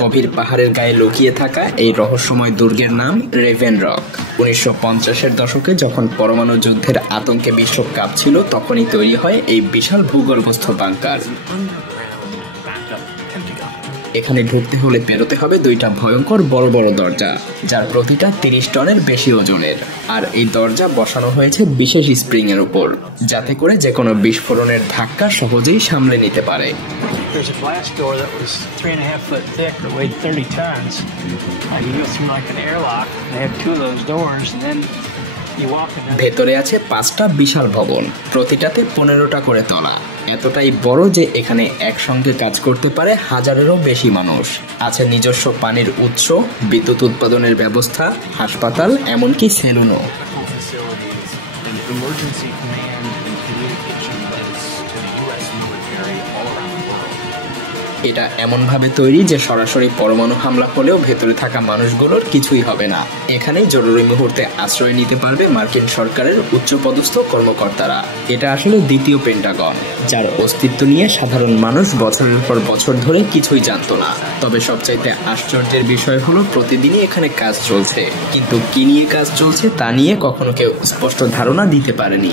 গভীর পাহাড়ের গায়ে লুকিয়ে থাকা এই রহস্যময় দুর্গের নাম রেভেন রক। 1950-এর দশকে যখন পরমাণু যুদ্ধের আতঙ্কে বিশ্ব কাঁপছিল, তখনই তৈরি হয় এই বিশাল ভূগর্ভস্থ বাংকার। এখানে ঢুকতে হলে পেরোতে হবে দুইটা ভয়ঙ্কর বড় বড় দরজা, যার প্রতিটা 30 টনের বেশি ওজনের। আর এই দরজা বসানো হয়েছে বিশেষ স্প্রিং এর উপর, যাতে করে যে কোনো বিস্ফোরণের ধাক্কা সহজেই সামলে নিতে পারে। There's a glass door that was 3.5 foot thick that weighed 30 tons. You go through like an airlock. They have two of those doors, and then you walk in. ভেতরে আছে 5টা বিশাল ভবন, প্রতিটাতে 15টা করে তলা। এতটাই বড় যে এখানে একসঙ্গে কাজ করতে পারে হাজারেরও বেশি মানুষ। আছে নিজস্ব পানির উৎস, বিদ্যুৎ উৎপাদনের ব্যবস্থা, হাসপাতাল, এমনকি সেলুনও। Emergency command and communication links to the U.S. military all around the world. এটা এমনভাবে তৈরি যে সরাসরি পরমাণু হামলা হলেও ভেতরে থাকা মানুষগুলোর কিছুই হবে না। এখানেই জরুরি মুহূর্তে আশ্রয় নিতে পারবে মার্কিন সরকারের উচ্চপদস্থ কর্মকর্তারা। এটা আসলে দ্বিতীয় পেন্টাগন, যার অস্তিত্ব নিয়ে সাধারণ মানুষ বছরের পর বছর ধরে কিছুই জানতো না। তবে সবচাইতে আশ্চর্যের বিষয় হলো প্রতিদিনই এখানে কাজ চলছে, কিন্তু কি নিয়ে কাজ চলছে তা নিয়ে কখনো কেউ স্পষ্ট ধারণা দিতে পারেনি।